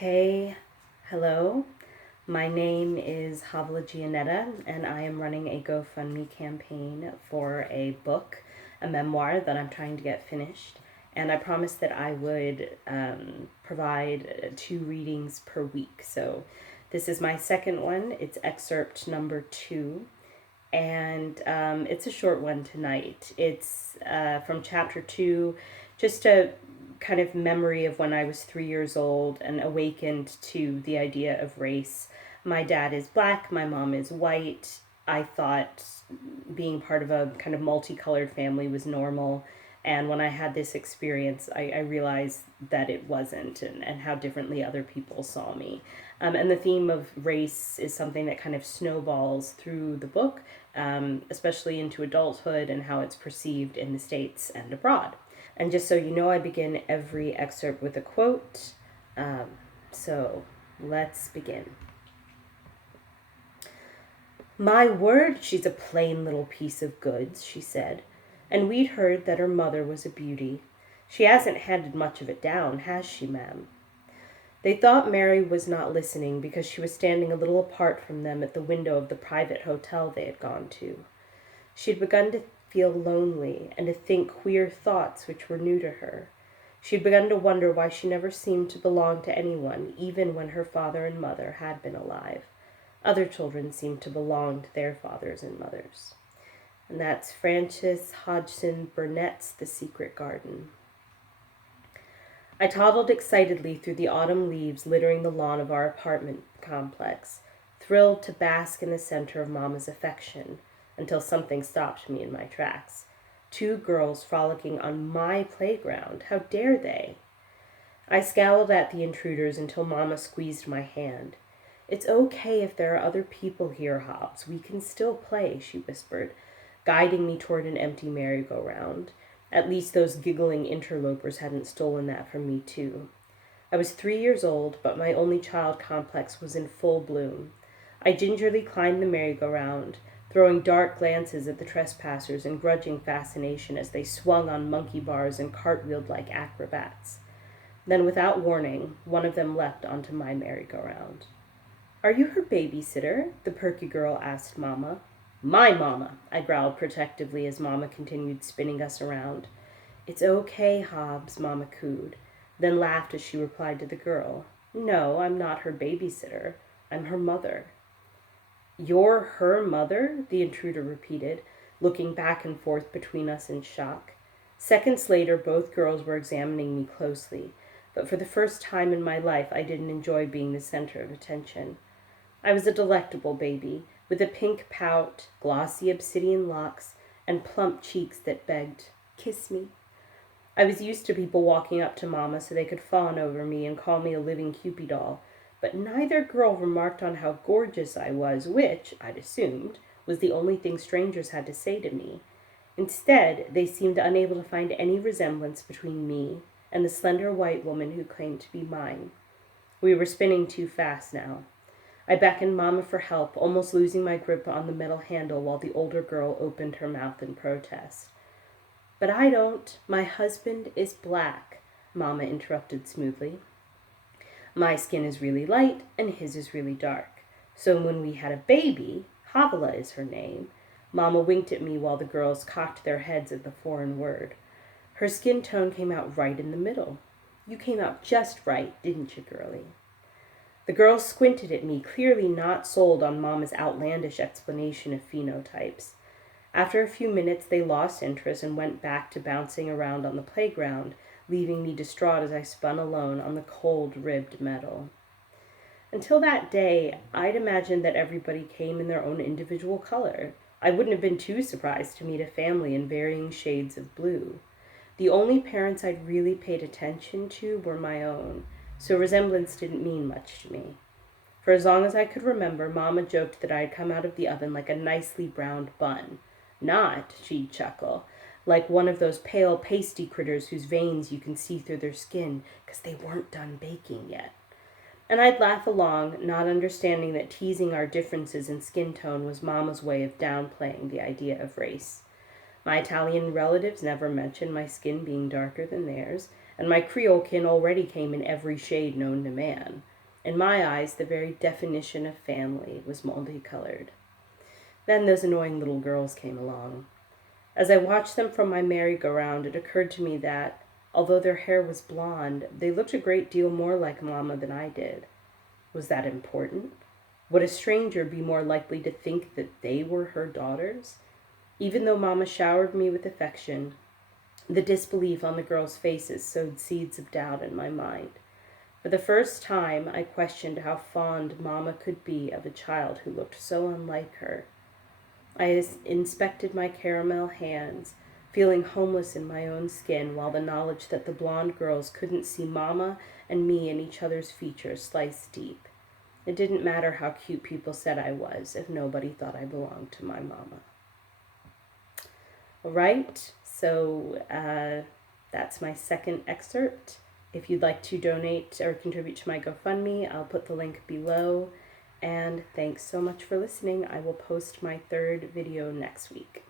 Okay, hello. My name is Havilah Giannetta, and I am running a GoFundMe campaign for a book, a memoir that I'm trying to get finished. And I promised that I would provide 2 readings per week. So this is my second one. It's excerpt number 2. And it's a short one tonight. It's from chapter 2, just a kind of memory of when I was 3 years old and awakened to the idea of race. My dad is black, my mom is white. I thought being part of a kind of multicolored family was normal. And when I had this experience, I realized that it wasn't, and how differently other people saw me. And the theme of race is something that kind of snowballs through the book, especially into adulthood and how it's perceived in the States and abroad. And just so you know, I begin every excerpt with a quote. So let's begin. "My word, she's a plain little piece of goods," she said, "and we'd heard that her mother was a beauty. She hasn't handed much of it down, has she, ma'am?" They thought Mary was not listening because she was standing a little apart from them at the window of the private hotel they had gone to. She had begun to feel lonely and to think queer thoughts which were new to her. She had begun to wonder why she never seemed to belong to anyone, even when her father and mother had been alive. Other children seemed to belong to their fathers and mothers. And that's Frances Hodgson Burnett's The Secret Garden. I toddled excitedly through the autumn leaves littering the lawn of our apartment complex, thrilled to bask in the center of Mama's affection, until something stopped me in my tracks. 2 girls frolicking on my playground. How dare they? I scowled at the intruders until Mama squeezed my hand. "It's okay if there are other people here, Hobbs. We can still play," she whispered, guiding me toward an empty merry-go-round. At least those giggling interlopers hadn't stolen that from me, too. I was 3 years old, but my only child complex was in full bloom. I gingerly climbed the merry-go-round, throwing dark glances at the trespassers in grudging fascination as they swung on monkey bars and cartwheeled like acrobats. Then, without warning, one of them leapt onto my merry-go-round. "Are you her babysitter?" the perky girl asked Mama. "My Mama," I growled protectively as Mama continued spinning us around. "It's okay, Hobbs," Mama cooed, then laughed as she replied to the girl. "No, I'm not her babysitter. I'm her mother." "You're her mother?" the intruder repeated, looking back and forth between us in shock. Seconds later, both girls were examining me closely, but for the first time in my life, I didn't enjoy being the center of attention. I was a delectable baby, with a pink pout, glossy obsidian locks, and plump cheeks that begged, "Kiss me." I was used to people walking up to Mama so they could fawn over me and call me a living Cupid doll, but neither girl remarked on how gorgeous I was, which, I'd assumed, was the only thing strangers had to say to me. Instead, they seemed unable to find any resemblance between me and the slender white woman who claimed to be mine. We were spinning too fast now. I beckoned Mama for help, almost losing my grip on the metal handle while the older girl opened her mouth in protest. "But I don't. My husband is black," Mama interrupted smoothly. "My skin is really light and his is really dark. So when we had a baby, Havilah is her name." Mama winked at me while the girls cocked their heads at the foreign word. Her skin tone came out right in the middle. "You came out just right, didn't you, girlie?" The girls squinted at me, clearly not sold on Mama's outlandish explanation of phenotypes. After a few minutes, they lost interest and went back to bouncing around on the playground, leaving me distraught as I spun alone on the cold, ribbed metal. Until that day, I'd imagined that everybody came in their own individual color. I wouldn't have been too surprised to meet a family in varying shades of blue. The only parents I'd really paid attention to were my own, so resemblance didn't mean much to me. For as long as I could remember, Mama joked that I had come out of the oven like a nicely browned bun. Not, she'd chuckle, like one of those pale pasty critters whose veins you can see through their skin because they weren't done baking yet. And I'd laugh along, not understanding that teasing our differences in skin tone was Mama's way of downplaying the idea of race. My Italian relatives never mentioned my skin being darker than theirs, and my Creole kin already came in every shade known to man. In my eyes, the very definition of family was multicolored. Then those annoying little girls came along. As I watched them from my merry-go-round, it occurred to me that, although their hair was blonde, they looked a great deal more like Mama than I did. Was that important? Would a stranger be more likely to think that they were her daughters? Even though Mama showered me with affection, the disbelief on the girls' faces sowed seeds of doubt in my mind. For the first time, I questioned how fond Mama could be of a child who looked so unlike her. I inspected my caramel hands, feeling homeless in my own skin, while the knowledge that the blonde girls couldn't see Mama and me in each other's features sliced deep. It didn't matter how cute people said I was if nobody thought I belonged to my Mama. All right, so that's my second excerpt. If you'd like to donate or contribute to my GoFundMe, I'll put the link below. And thanks so much for listening. I will post my third video next week.